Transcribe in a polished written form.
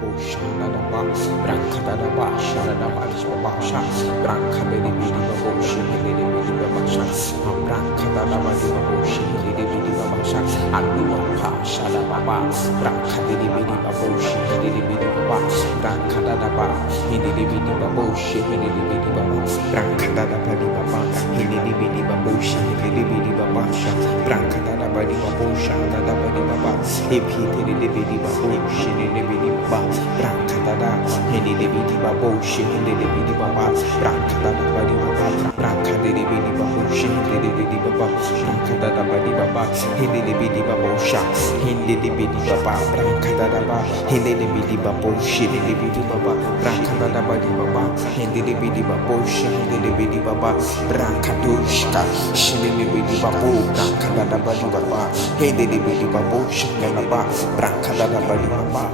babo shana da ba brankada da ba shana da ba baba sha brankade de bidi babo shene de bidi baba sha brankada da ba de babo shene de bidi baba sha alua pa shana baba brankade de bidi babo shene de bidi baba brankada da ba hinde de bidi babo shene de bidi baba brankada da ba de baba hinde de bidi babo shene de bidi baba sha brankada da ba de babo shana da ba de baba epi de bidi babo shene de bidi baba brankada da hinde de bidi babo shene de bidi baba brankada da ba de baba brankade de bidi babo shene de bidi baba brankada da ba de baba hinde de bidi babo sha hinde de bidi baba brankada da ba hinde de bidi babo shene de bidi baba brankada da ba de baba hinde de bidi babo shene de bidi baba brankadushka shene de bidi babo brankada da ba de baba hinde de bidi babo shene de baba brankada da ba de baba